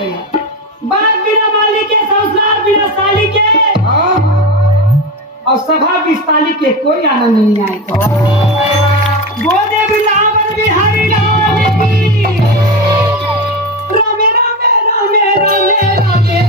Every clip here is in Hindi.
कही बात बिना माली के, संसार बिना साली के, और सभा विस्ताली के कोई आनंद नहीं आएगा। गोदे बिलावर बिहारी राम की रामे रामे रामे रामे रामे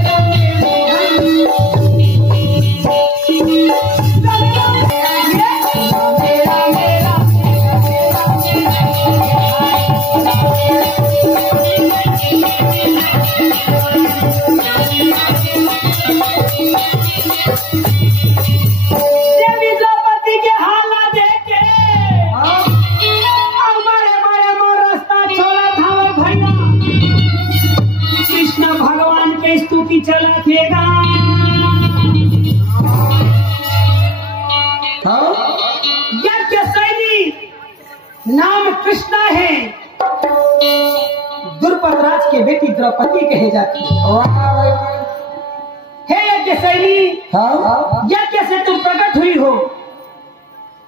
चलेगा यज्ञ शैली नाम कृष्णा है, द्रुपद राज के बेटी द्रौपदी कहे जाती है। यज्ञ शैली, यज्ञ से तुम प्रकट हुई हो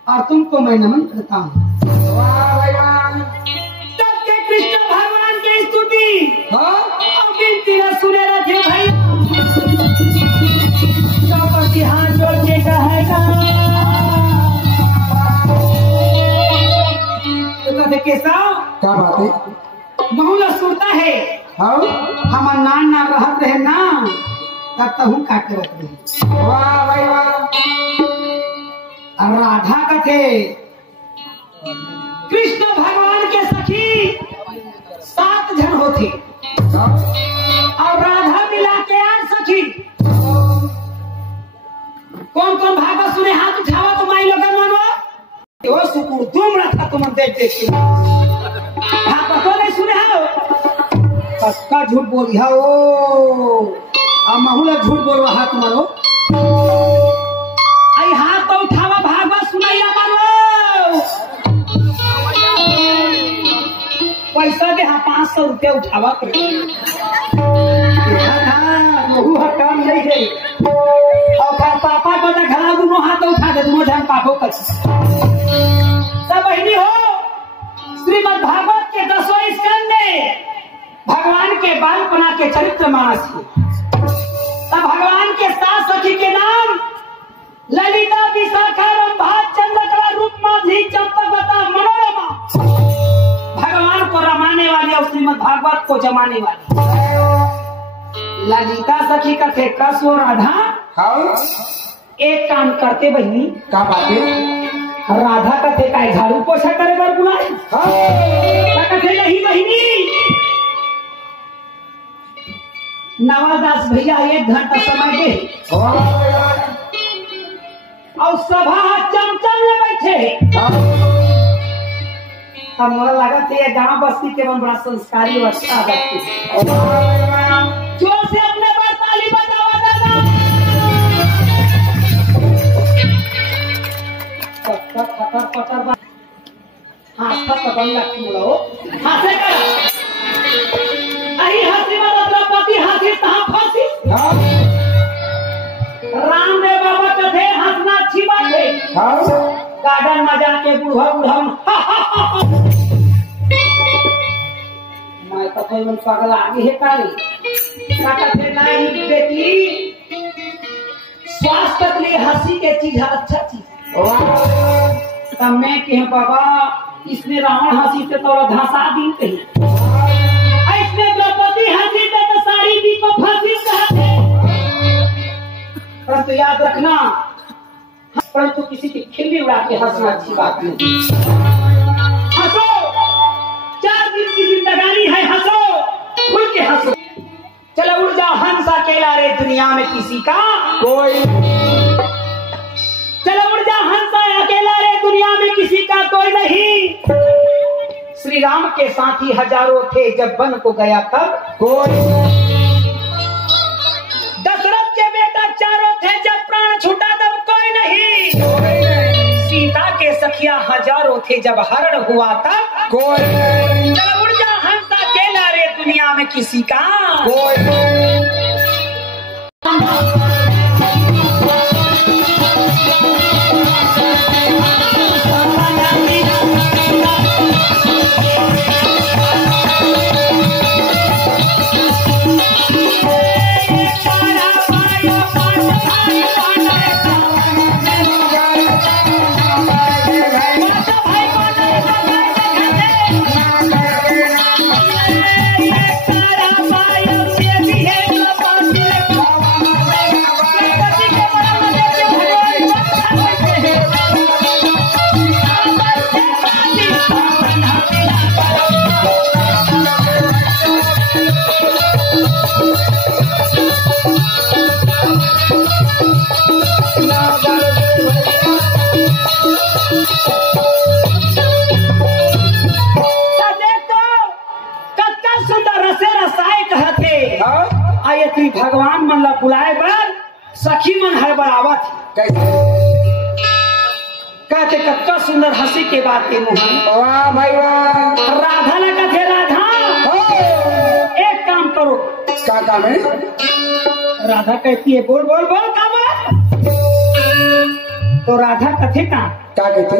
और तुमको मैं नमन करता हूँ। तब के कृष्ण भगवान की स्तुति विनती न सुने रखे भाई, द्रौपदी हाथ जोड़ के कहेगा तो कहते कैसा क्या बात है? बहुला सुनता है हमार नान ना रहत रहे ना तब तहु काट रख रहे। वाह भाई वाह। राधा कथे कृष्ण भगवान के सखी 7 जन होते और राधा मिला के 8 सखी। कौन कौन भागवत सुने हाथ उठावा तो माई लोगन मनवा ओ सुकुर तुम रखा तुम देख देख के भागवत तो नहीं सुने हो पक्का झूठ बोली हो और महुला झूठ बोलो हाथ मारो आई हाथ तो उठावा भागवत सुनाइया मारो पैसा दे हाँ 500 रुपया उठावा कर काम नहीं है और पापा को तो घरा दोनों हाथ उठा दे दोनों जन पापो कर सब बहनी हो। श्रीमद् भागवत के 10वें स्कंद में भगवान के बालपना के चरित्र मानस है। तब भगवान के 7 सखी के नाम ललिता, विशाखा, रंभा, चंद्रकला, रूपमा, झी, चंपकवता, मनोरमा। भगवान को रमाने वाले और श्रीमद् भागवत को जमाने वाले। ललिता सखी का थे कस और राधा एक काम करते बहनी क्या बात है? राधा का थे का झाड़ू पोछा करे बार बुलाए कथे नहीं बहनी। नवादास भैया 1 घंटा समय दे और सभा चमचम में बैठे। अब मोला लगा थे गाँव बस्ती के मन बड़ा संस्कारी और अच्छा व्यक्ति जोर से अपने बार ताली बजावा दादा। पटर पटर हाथ का पकड़ लग लो हाथे का अही हंसी वाला द्रौपदी हंसी तहाँ फांसी। रामदेव बाबा कथे हंसना अच्छी बात है गार्डन में जाके बूढ़ा बूढ़ा मैं कथे मन पागल आगे है काली कथे नहीं बेटी स्वास्थ्य के लिए हंसी के चीज है अच्छा चीज। तब मैं कह बाबा इसमें रावण हंसी से थोड़ा धंसा दी कही इसमें द्रौपदी हंसी से तो सारी भी को फांसी कहते। परंतु याद रखना परंतु किसी की खिल्ली उड़ा के हंसना अच्छी बात नहीं। हंसो 4 दिन की जिंदगानी है हंसो खुल के हंसो। चलो उड़ जाओ हंस अकेला रे दुनिया में किसी का कोई। चलो उड़ जाओ हंस अकेला रे दुनिया में किसी का कोई नहीं। श्री राम के साथी हजारों थे जब वन को गया तब कोई। दशरथ के बेटा 4 थे जब प्राण छूटा तब कोई नहीं। सीता के सखिया हजारों थे जब हरण हुआ तब कोई। चलो उड़ जा हंस अकेला रे दुनिया में किसी का कोई। आये थी भगवान मन ला बुलाए बर सखी मन हर बरावत कहते कत्ता सुंदर हंसी के बात के मोहन। वाह भाई वाह। राधा ला कथे राधा एक काम करो। क्या काम है? राधा कहती है बोल बोल बोल का बात। तो राधा कथे का क्या कहते?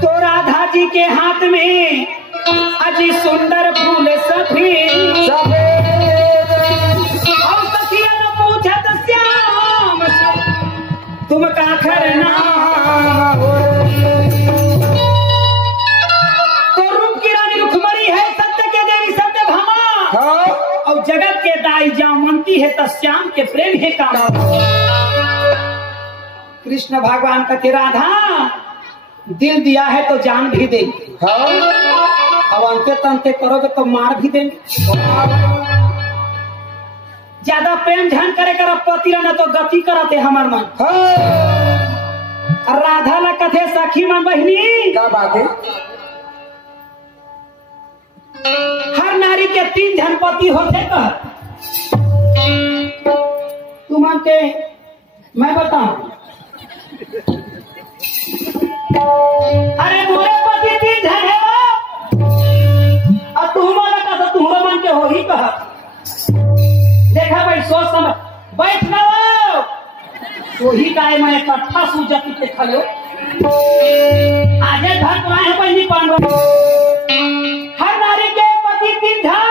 तो राधा जी के हाथ में अजी सुंदर फूल सफेद और सखिया ने पूछा तो श्याम से तुम का करना। तो रूप की रानी रुक्मणी है सत्य के देवी सत्य भामा और जगत के दाई जामवंती है तो श्याम के प्रेम है काम। कृष्ण भगवान कहते राधा दिल दिया है तो जान भी दे। अब अंते तंते करोगे तो मार भी देंगे। ज्यादा प्रेम ध्यान करे कर पति न तो गति कराते हमार मन। राधा ला कथे सखी मन बहनी क्या बात है? हर नारी के 3 जन पति होते कह तू मानते मैं बताऊं। अरे मोरे पति 3 जन है और तुम्हारा का तुम्हारा मन के हो ही कहा। देखा भाई सोच समझ बैठ ना वही गाय मैं इकट्ठा सूजती पे खड़ो आजे घर पुराए है पहली पांडव। हर नारी के पति 3 जन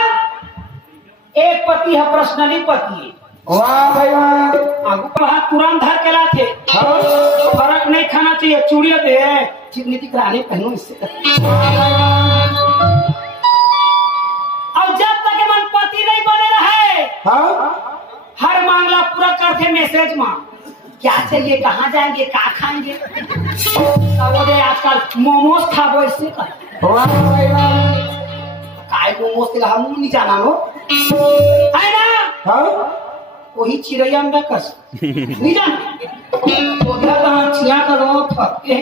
एक पति है पर्सनली पति। वाह भाई वाह। आगू पर हाथ तुरंत धर के लाते फर्क नहीं खाना चाहिए। चूड़िया दे चिन्ह कराने पहनो इससे। अब जब तक मन पति नहीं बने रहे हर मांगला पूरा करते मैसेज में क्या चाहिए कहाँ जाएंगे क्या खाएंगे। आजकल मोमोज खाबो इससे काय मोमोज के हम नहीं जाना हो है ना। वही चिड़ैया में कस नहीं जाना चिया करो है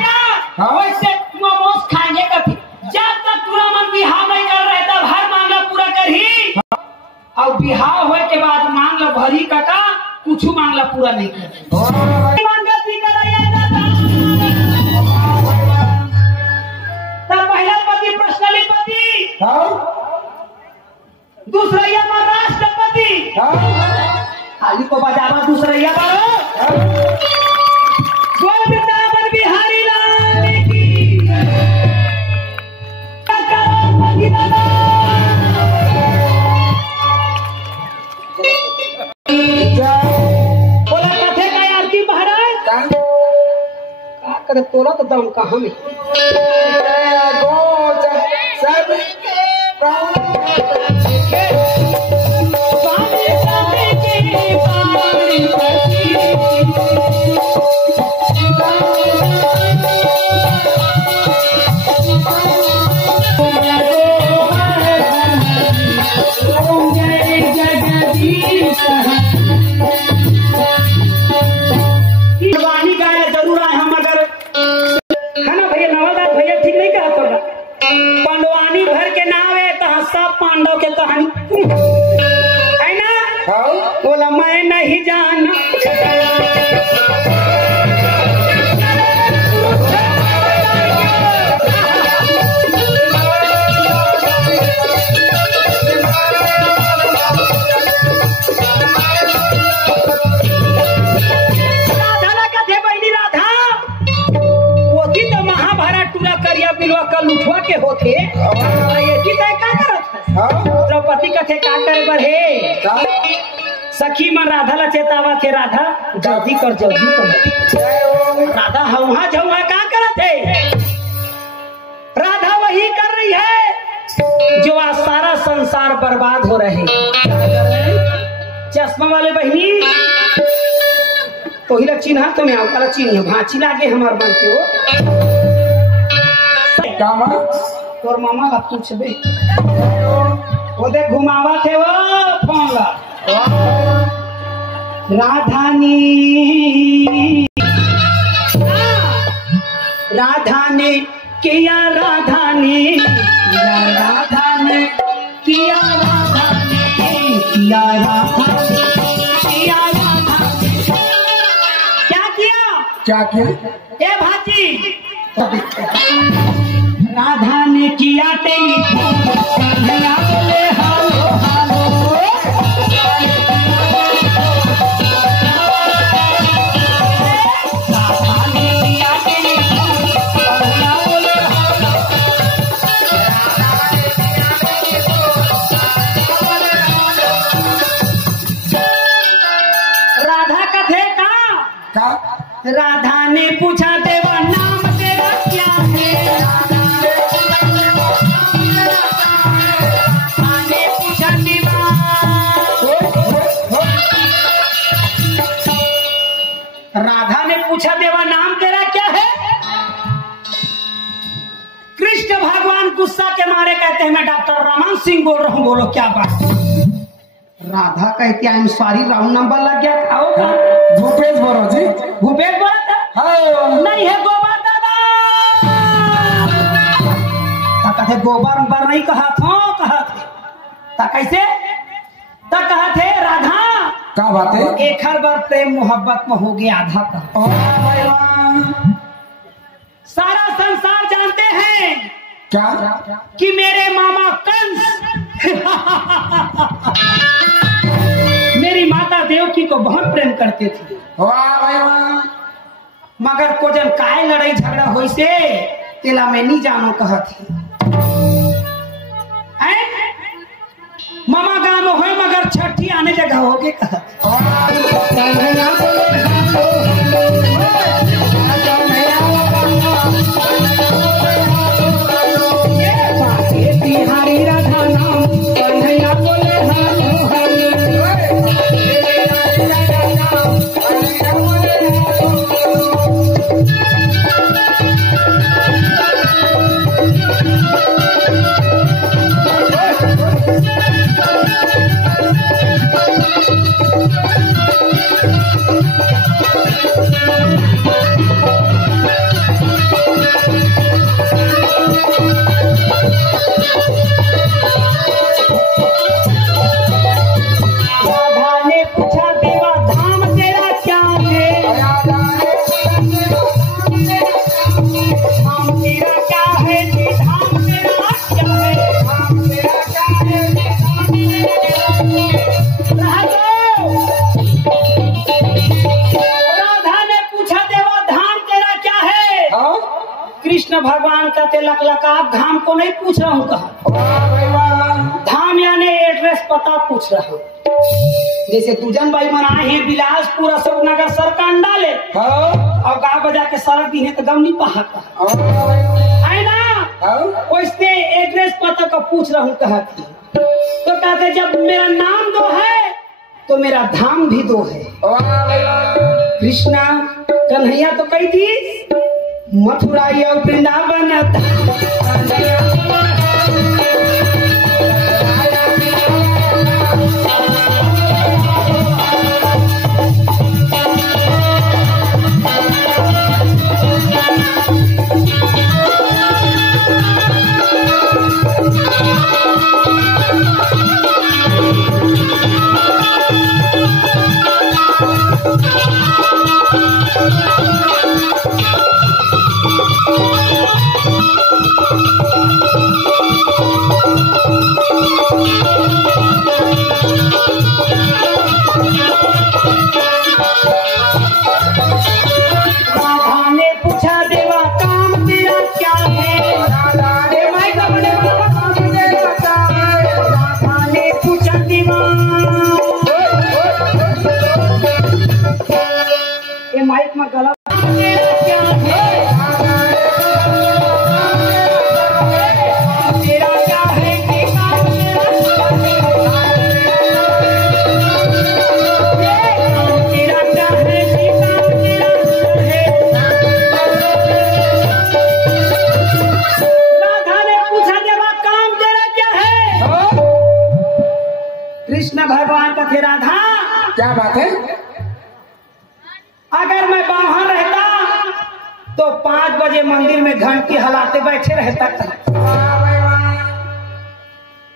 ना। वैसे मोमोज खाएंगे कभी जब तक पूरा मन बिहार नहीं कर रहे तब हर मांगला पूरा कर ही और बिहार होए के बाद मांगला भरी काका कुछ मांगला पूरा नहीं कर तब पहला पति पर्सनली पति दूसरा राष्ट्रपति खाली को बजावा दूसरा बोल वृंदावन बिहारी लाल की बोला कथे का यार की महाराज क्या करे तोला तो दम कहाँ में जरूर आए हम मगर है ना भैया नवादा भैया ठीक नहीं कहा तो पंडवानी भर के नाम है तो सब पांडव के कहानी है ना। बोला मैं नहीं जाना लुठवा के होते द्रौपदी कथे का करे बढ़े सखी मन राधा ला चेतावा थे राधा जल्दी कर राधा हवा झुआ का करत है। राधा वही कर रही है जो आज सारा संसार बर्बाद हो रहे। चश्मा वाले बहनी तो ही चिन्ह तो मैं आऊँ चिन्ह भाची लागे हमार मन के वो तोर मामा का पूछबे वो देख घुमावा थे वो फोन ला राधानी राधा ने किया राधा ने राधा किया राधा किया राधा। क्या किया? क्या किया? ए भाजी, राधा ने किया टेलीफोन, कन्हैया बोले हालो हालो। राधा ने किया टेलीफोन, कन्हैया बोले हालो। राधा कथे का क्या? राधा ने पूछा देवा नाम तेरा क्या है? राधा ने पूछा देवा। राधा ने पूछा देवा नाम तेरा क्या है? कृष्ण भगवान गुस्सा के मारे कहते हैं मैं डॉक्टर रमन सिंह बोल रहा हूँ, बोलो क्या बात। राधा कहती I am sorry, round number लग गया था। भूपेश बोलो जी। भूपेश बोला था? हाँ। नहीं है गोबर दादा। कहते गोबर नंबर नहीं कहा था, कहा थे ता कैसे ता कहा थे राधा क्या बात है? एक हर बार प्रेम मोहब्बत में हो गया आधा का। सारा संसार जानते हैं क्या? कि मेरे मामा कंस मेरी माता देवकी को बहुत प्रेम करते थे। वाह भाई वाह। मगर कोजन काय लड़ाई झगड़ा होई से तेला में नहीं जानो कहा थी। मामा गांव में हो मगर छठी आने जगह होगे कहा थी। बिहारी राधा नाम कन्हैया बोले हालो हालो। राधा ने पूछा देवा धाम तेरा क्या है? धाम तेरा क्या है जी? धाम तेरा क्या है? धाम तेरा क्या है जी? राधा ने पूछा देवा धाम तेरा क्या है? कृष्ण भगवान का तिलक लकाब धाम को नहीं पूछ रहा हूँ, कहा धाम यानी एड्रेस पता पूछ रहा हूँ। जैसे तुजन भाई मनाए हैं बिलासपुर अशोकनगर सरकार डाले और गाँव बजा के सड़क दी है तो गम नहीं पहाता है ना। वैसे एड्रेस पता का पूछ रहा हूँ कहा थी। तो कहते जब मेरा नाम दो है तो मेरा धाम भी दो है। कृष्णा कन्हैया तो कही थी मथुरा और वृंदावन। माइक में गला क्या है? तेरा क्या है? तेरा क्या है? राधा ने पूछा देवा काम तेरा क्या है? कृष्ण भगवान का थे राधा क्या बात है? अगर मैं बाहर रहता तो 5 बजे मंदिर में घंटी हलाते बैठे रहता था।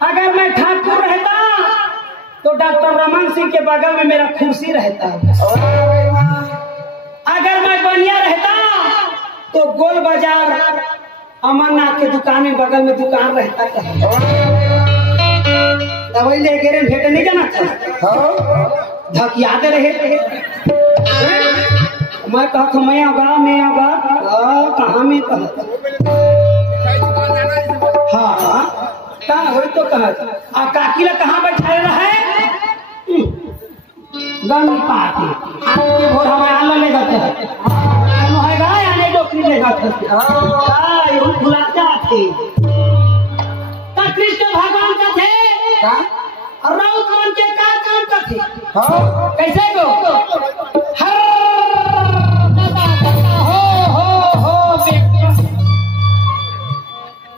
अगर मैं ठाकुर रहता तो डॉक्टर उसी के बगल में मेरा कुर्सी रहता है। अगर मैं बनिया रहता तो गोल बाजार अमरनाथ के दुकान में बगल में दुकान रहता था। दवाई ले गे भेट नहीं जाना धकियाते रहे। मैं कहा मैं अगा कहाँ में हाँ हो तो कहा काकी ला कहाँ बैठाए रहे गन पाती के भोर हमें आला ले जाते है आने डोकरी ले जाते ये भुला जाते कृष्ण भगवान का थे राउत मन के का काम का थे कैसे गो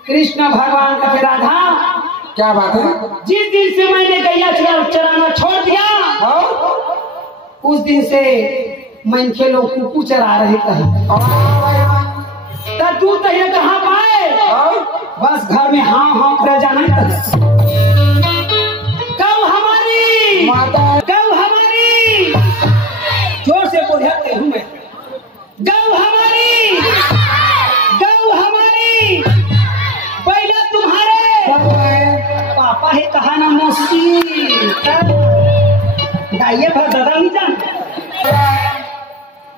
कृष्ण भगवान का थे राधा। क्या बात है? जिस दिन से मैंने गैया चराना छोड़ दिया उस दिन से मन के लोग कुकू चरा रहे कहीं तब तू तैयार कहाँ पाए बस घर में हाँ हाँ कर जाना कब हमारी गौ हमारी जोर से बोलते हूँ मैं गौ हमारी पहले तुम्हारे पापा है कहा ना मौसी गाइए भर दादा नहीं जान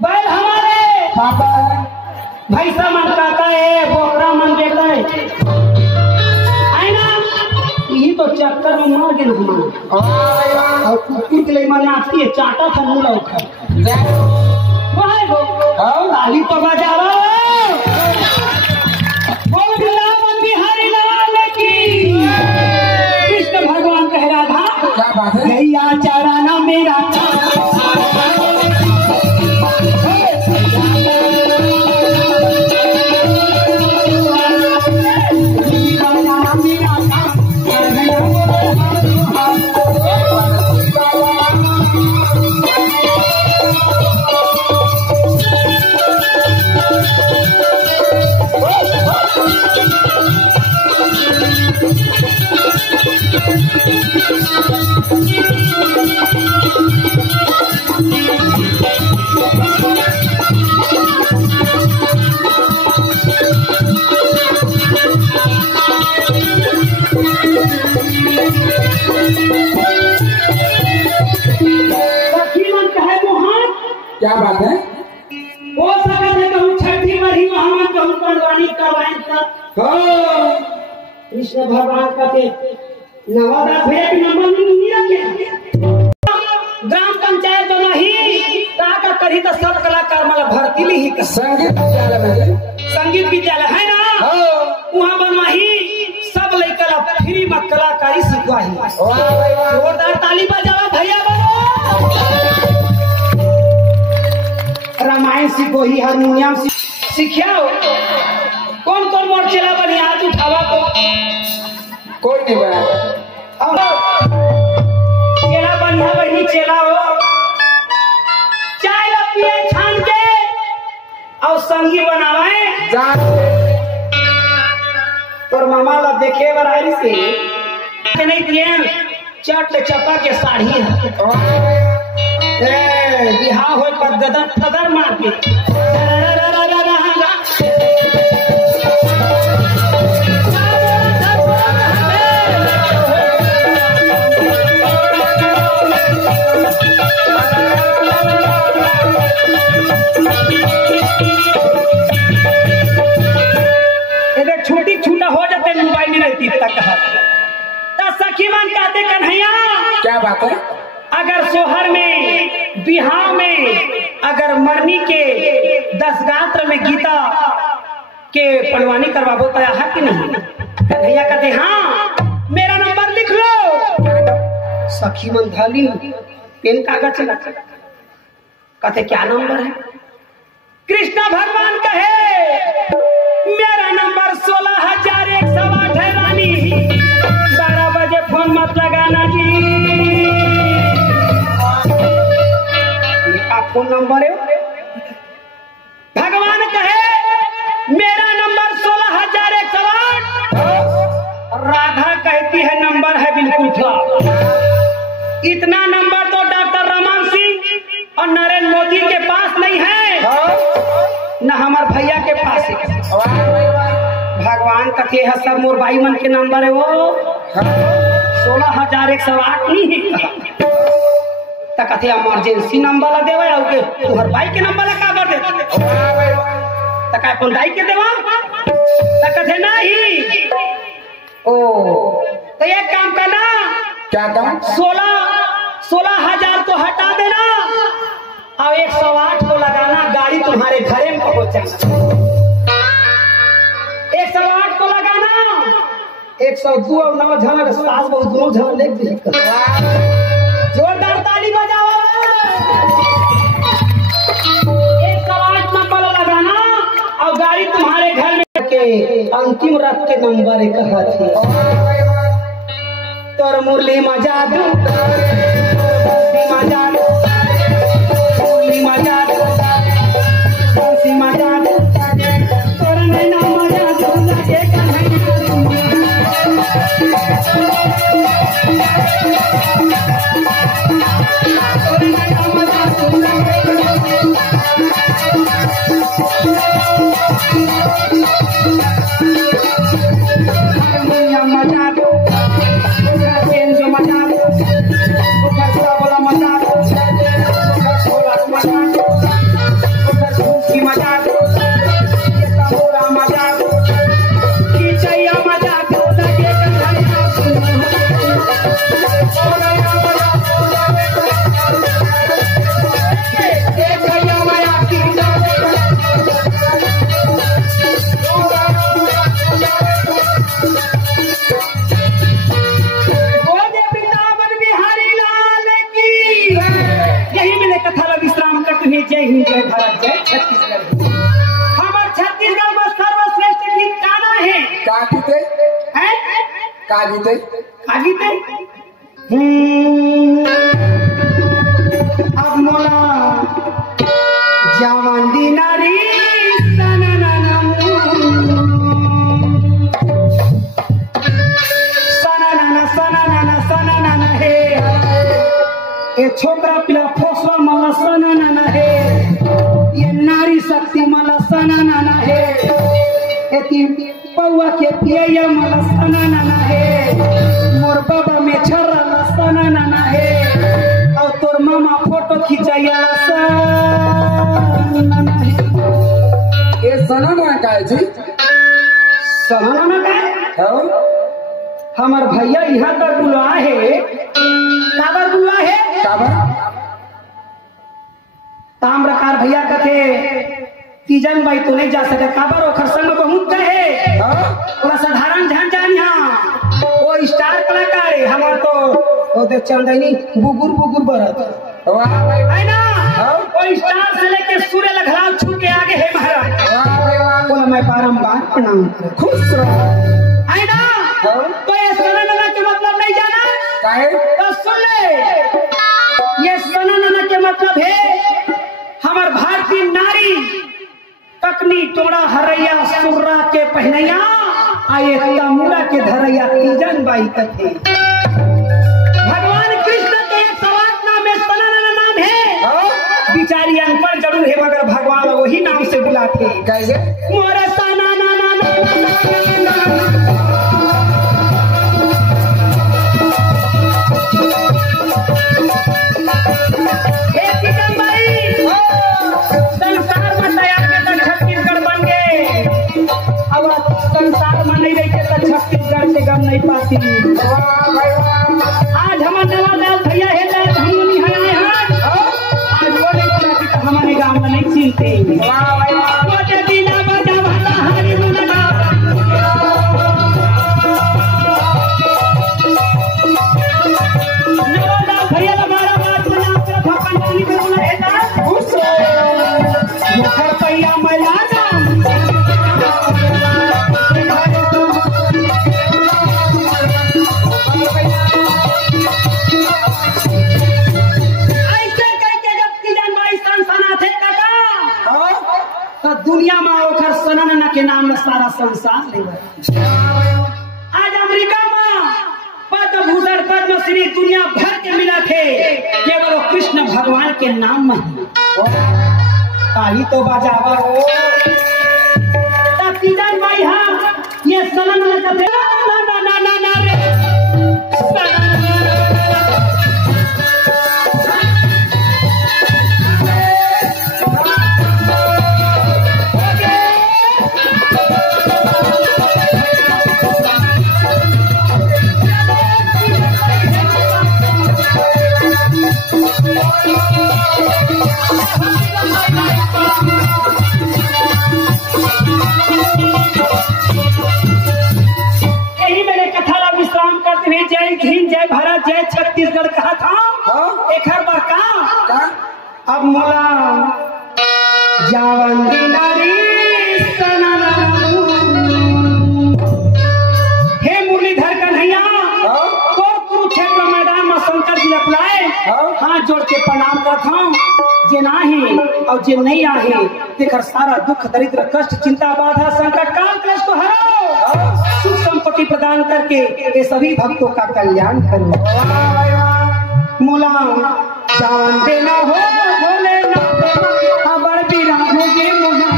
बैल हमारे पापा भैंसा मन काका है बोकरा मन देता है ना यही तो चक्कर में मार गए और कुकुर के लिए मन नाचती है चाटा था मुला उठा ताली तो बजावा बिहारी लाल की कृष्ण भगवान कह रहा था क्या बात है? गैया चराना मेरा क्या बात है? हो सकता है कहूँ छठी मरी वहां कहूँ पड़वानी करवाएं कृष्ण भगवान का नवादा भैया के नंबर नहीं रखे ग्राम पंचायत बनवाही का करी तो सब कलाकार मतलब भर्ती ली ही संगीत विद्यालय है ना वहाँ बनवाही सब लड़का फ्री में कलाकारी सिखवाही जोरदार ताली बजावा भैया रामायण सीखो ही हारमोनियम सीखिया कौन कौन मोर चेला बनी हाथ उठावा को कोई नहीं बना चेला बनिया बनी चेला हो चाय ला पिए छान के और संगी बनावे और मामा ला देखे बराई से नहीं दिए चट चपा के साड़ी है बिहार हो पर गदर फदर मार के छोटी छूटा हो जाते मोबाइल में रहती तक सखी मन कहते कन्हैया। क्या बात है? अगर सोहर में बिहार में अगर मरनी के 10 गात्र में गीता के पलवानी करवाबो तो है कि नहीं? भैया कहते हाँ मेरा नंबर लिख लो। सखी मन धाली पेन कागज चला कहते क्या नंबर है? कृष्णा भगवान कहे मेरा नंबर 16,108 है रानी 12 बजे फोन मत लगाना जी। फोन नंबर है भगवान कहे मेरा नंबर 16,108 राधा कहती है नंबर है बिल्कुल खराब। इतना नंबर तो डॉक्टर रमन सिंह और नरेंद्र मोदी के पास नहीं है, न हमार भैया के पास है। भगवान कथे है सब मोर भाई मन के नंबर है वो 16,108 ही है। कथे इमरजेंसी नंबर ला देवा तुहर भाई के नंबर ला का कर दे अपन दाई के देवा कथे नहीं। ओ तो एक काम करना, क्या काम? 16,000 तो हटा देना और 108 को लगाना, गाड़ी तुम्हारे घरे में पहुंच जाना। 108 को लगाना, 102 और 9 झलक सास बहुत दोनों झलक देख दी। जोरदार ताली बजाओ। 108 नंबर लगाना और गाड़ी तुम्हारे घर में के अंतिम रथ के नंबर कहा थे। तोर मुरली मजा दू मजा मुरली मजा मजा तोर नैना मजा दू लगे मजा दो जय हिंद, जय भारत, जय छत्तीसगढ़। हमारे छत्तीसगढ़ में सर्वश्रेष्ठ गीत गाना है। का गीते? का गीते? का गीते? अब मोला जवान दी नारी सना है ये छोकरा पिला फोसला मला सना नाना है, ये नारी शक्ति मला सना नाना है, ये पौआ के पिया मला सना नाना है, मोर बाबा में छर्रा सना नाना है, और तोर मामा फोटो खिंचाइया सना नाना है। ये सना नाना का है जी? सना नाना का है? हमार भैया यहाँ तक बुला है, काबर बुला है? ताम्रकार भैया कथे तीजन भाई तो नहीं जा सके, काबर ओखर संग बहुत कहे पूरा साधारण ध्यान जान यहाँ वो स्टार कलाकार है। हमार तो वो देख चंदनी बुगुर बुगुर बरत है ना, वो स्टार से लेके सूर्य लघलाव छू के आगे है महाराज। बोला मैं बारंबार प्रणाम खुश रहो है ना। तो ये सना नाना के मतलब नहीं जाना तो सुन ले, ये सना नाना के मतलब है हमार भारतीय नारी ककनी टोड़ा हरैया सुर्रा के पहनैया आये तमुरा के धरैया तीजन बाई कथे। भगवान कृष्ण के एक सवाल नाम है, सना नाना नाम है। बिचारी अनपढ़ जरूर है मगर भगवान वही नाम से बुलाते। कैसे? मोरा सना नाना संसार में तैयार के तो छत्तीसगढ़ बन गए, अब संसार में नहीं रहते तो छत्तीसगढ़ से गम नहीं पाती। आज हमारे नवालाल भैया है हम आज वो नहीं पाती तो हमारे गाँव में नहीं चिनते। भैया हमारा बात बना पैया मैलाना ऐसे करके जब तीजन भाई सनसना थे तो दुनिया में ओखर सना नाना के नाम में सारा संसार ले। आज अमेरिका में पद्म भूषण पद्म रोशनी दुनिया भर के मिला थे, केवल वो कृष्ण भगवान के नाम में ताही तो बाजावा हो तीजन भाई। हाँ ये सनम ना ना ना ना ना रे जय हिंद, जय भारत, जय छत्तीसगढ़ कहा था एक हर बार का अब मोला जावन दिनारी हे मुरलीधर कन्हैया तो कुरुक्षेत्र मैदान में शंकर जी अपनाए हाथ जोड़ के प्रणाम करता हूँ। जे नाही और जे नहीं आहे तेकर सारा दुख दरिद्र कष्ट चिंता बाधा संकट काल क्लेश को हराओ, सुख संपत्ति प्रदान करके ये सभी भक्तों का कल्याण करो। मोला जान देना हो बोले ना बड़ बीरा होगे मोला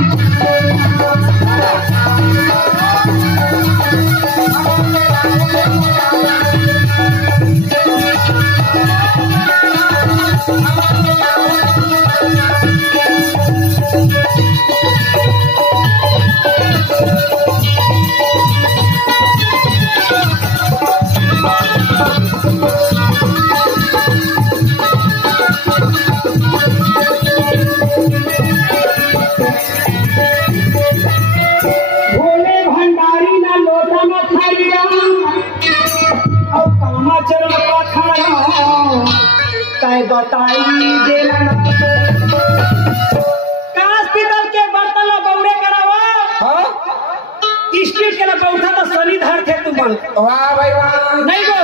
बताई देना हॉस्पिटल के बर्तन बौड़े करावा स्ट्रीट के बैठा तो शनिधर थे तुम वाह भाई वाह नहीं गो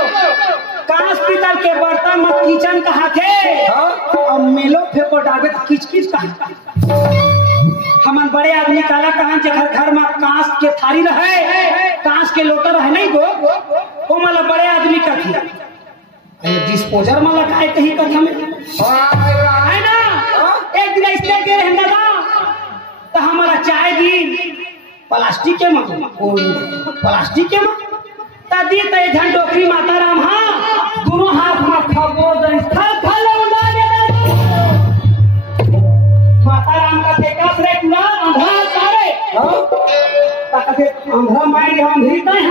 हॉस्पिटल के बर्तन में किचन कहाँ थे और मेलो फेंको डाबे किच किच कहा हमन बड़े आदमी काला कहा जगह घर में कांच के थारी रहे कांच के लोटा रहे नहीं गो वो मतलब बड़े आदमी का थी डिस्पोजर में लगाए कहीं कथा में है ना। एक दिन इसलिए दे रहे दादा तो हमारा चाय दी प्लास्टिक के में प्लास्टिक के में दी तो धन डोकरी माता राम हाँ दोनों हाथ में खबो माता राम का फेंका से पूरा अंधा सारे अंधा मार अंधी नहीं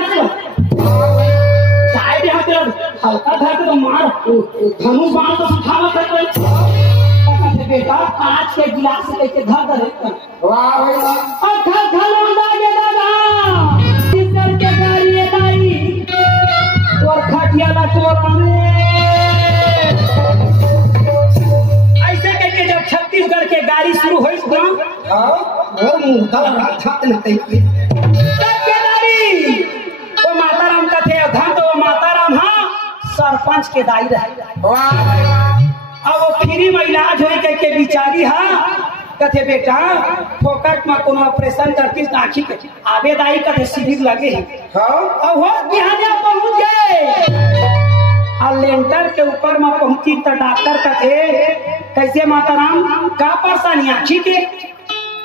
हल्का था तो मार धनुष बाण को सुखावत है बेटा कांच के गिलास से लेके धर दे वाह भाई और घर लौंडा के दादा किसर के गाड़ी लाई और खटिया ला चोरा ऐसे करके जब छत्तीसगढ़ के गाड़ी शुरू हुई वो मुंह लगा छात नहीं वो माता राम का थे धन तो वो माता राम हाँ सरपंच के दाई रहे अब वो फ्री में इलाज हो के बिचारी हाँ कथे बेटा फोकट में कोनो ऑपरेशन करती आखी आबे दाई कथे शिविर लगे और वो बिहानिया पहुंच गए और लेंटर के ऊपर में पहुंची तो डॉक्टर कथे कैसे माता राम का परेशानी आखी के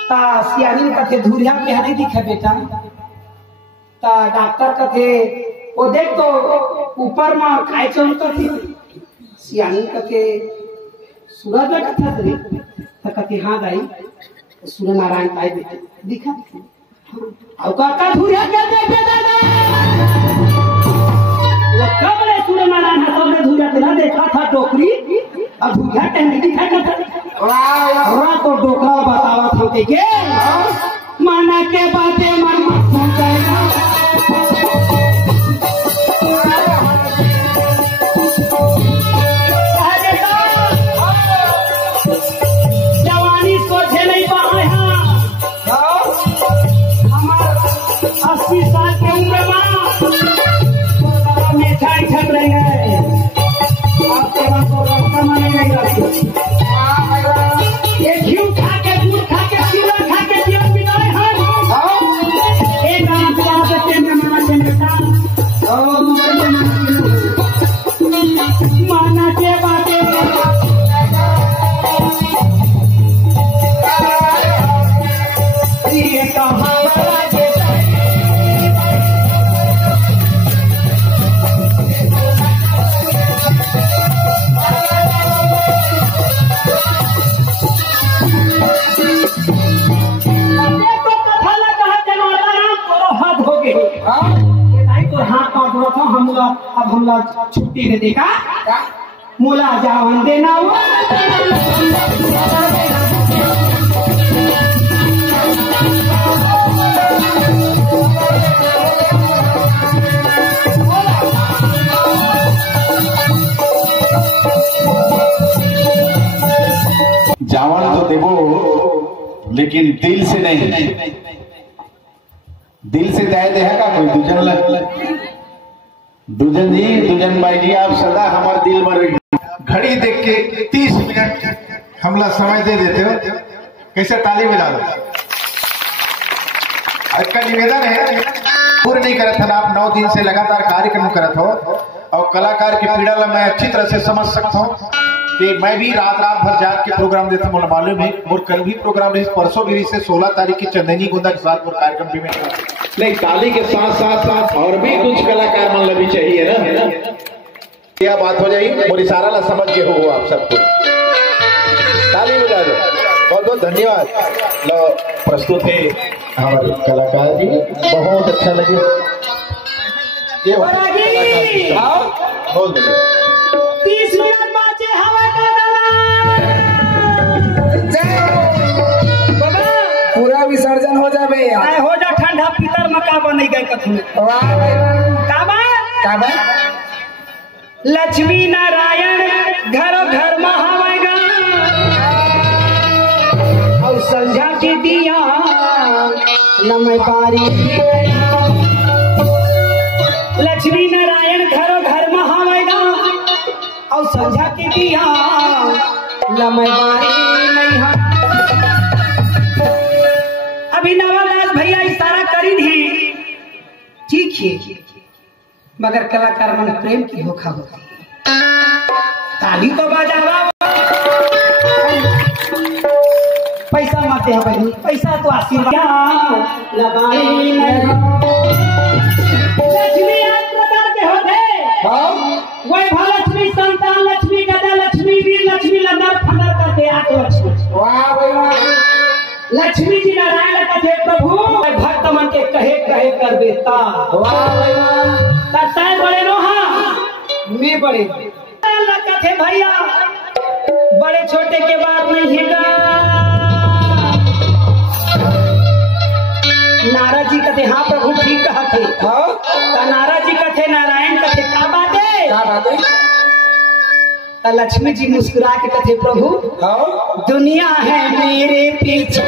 सियानी कथे धुरिया बिहानी दिखे बेटा डॉक्टर कथे वो देख तो ऊपर में काय चलता थी सियानी कथे सूरज में कथा थी तो कथे हाँ दाई सूर्य नारायण पाए बेटे दिखा और काका धुरिया क्या देखे दादा वो कब रे सूर्य नारायण सबने धुरिया ना देखा था टोकरी अब धुरिया नहीं दिखाई था वाह तो डोकरा बतावा था के माना के बातें मन में जाएगा जवानी सोचे नहीं पाए अस्सी साल के उम्र में मिठाई छप रही है आपके वहां को रास्ता माने नहीं रहती ये घी खा के दूध खा के सीरा खा के जीवन बिताए हैं एक गाना चला के टेंट में माना चलता और दूसरे में अब हम लोग छुट्टी दे देगा मोला जावन देना हुआ जावन तो देवो लेकिन दिल से नहीं, दिल से दे दे का कोई दुजन जी दुजन भाई जी आप सदा हमारे दिल में रही। घड़ी देख के 30 मिनट हमला समय दे देते हो, कैसे ताली बजा दो। आज का निवेदन है पूर्ण नहीं करत था आप 9 दिन से लगातार कार्यक्रम करत हो और कलाकार की पीड़ा ला मैं अच्छी तरह से समझ सकता हूँ कि मैं भी रात भर जाग के प्रोग्राम देता हूँ। मालूम है और कल भी प्रोग्राम है, परसों भी से 16 तारीख की चंदनी गोंदा के साथ कार्यक्रम भी में नहीं। ताली के साथ साथ और भी कुछ कलाकार मन लगी चाहिए ना, क्या बात हो जाएगी और इशारा ला समझ के हो आप सबको ताली बजा दो। बहुत बहुत धन्यवाद। लो प्रस्तुत है हमारे कलाकार जी, बहुत अच्छा लगे ये बहुत बढ़िया। 30 मिनट बाचे हवा का पूरा विसर्जन हो जावे हो जा ठंडा पीतर मका बन गए कथू काबा लक्ष्मी नारायण घर घर महावेगा और संध्या के दिया नमः पारी। लक्ष्मी नारायण घर घर महावेगा और संध्या के दिया लमय पारी नहीं है। अभी नवालाल भैया इशारा करी थी ठीक है, मगर कलाकार मन प्रेम की धोखा होती है। ताली तो बजावा, पैसा माते हैं भाई, पैसा तो आशीर्वाद लगाई नहीं। लक्ष्मी एक प्रकार के होते वही लक्ष्मी संतान लक्ष्मी गदा लक्ष्मी वीर लक्ष्मी लंगर फंगर करते आठ लक्ष्मी। वाह भाई वाह। लक्ष्मी जी नारायण कहे प्रभु भक्त मन के कहे कहे कर देता। वाह भाई वाह। तय बड़े नोहा मैं बड़े कथे भैया बड़े छोटे के बात नहीं है। नारद जी कथे हाँ प्रभु ठीक कहते नारद जी कथे नारायण कथे का बात है। लक्ष्मी जी मुस्कुरा के कथे प्रभु दुनिया है मेरे पीछे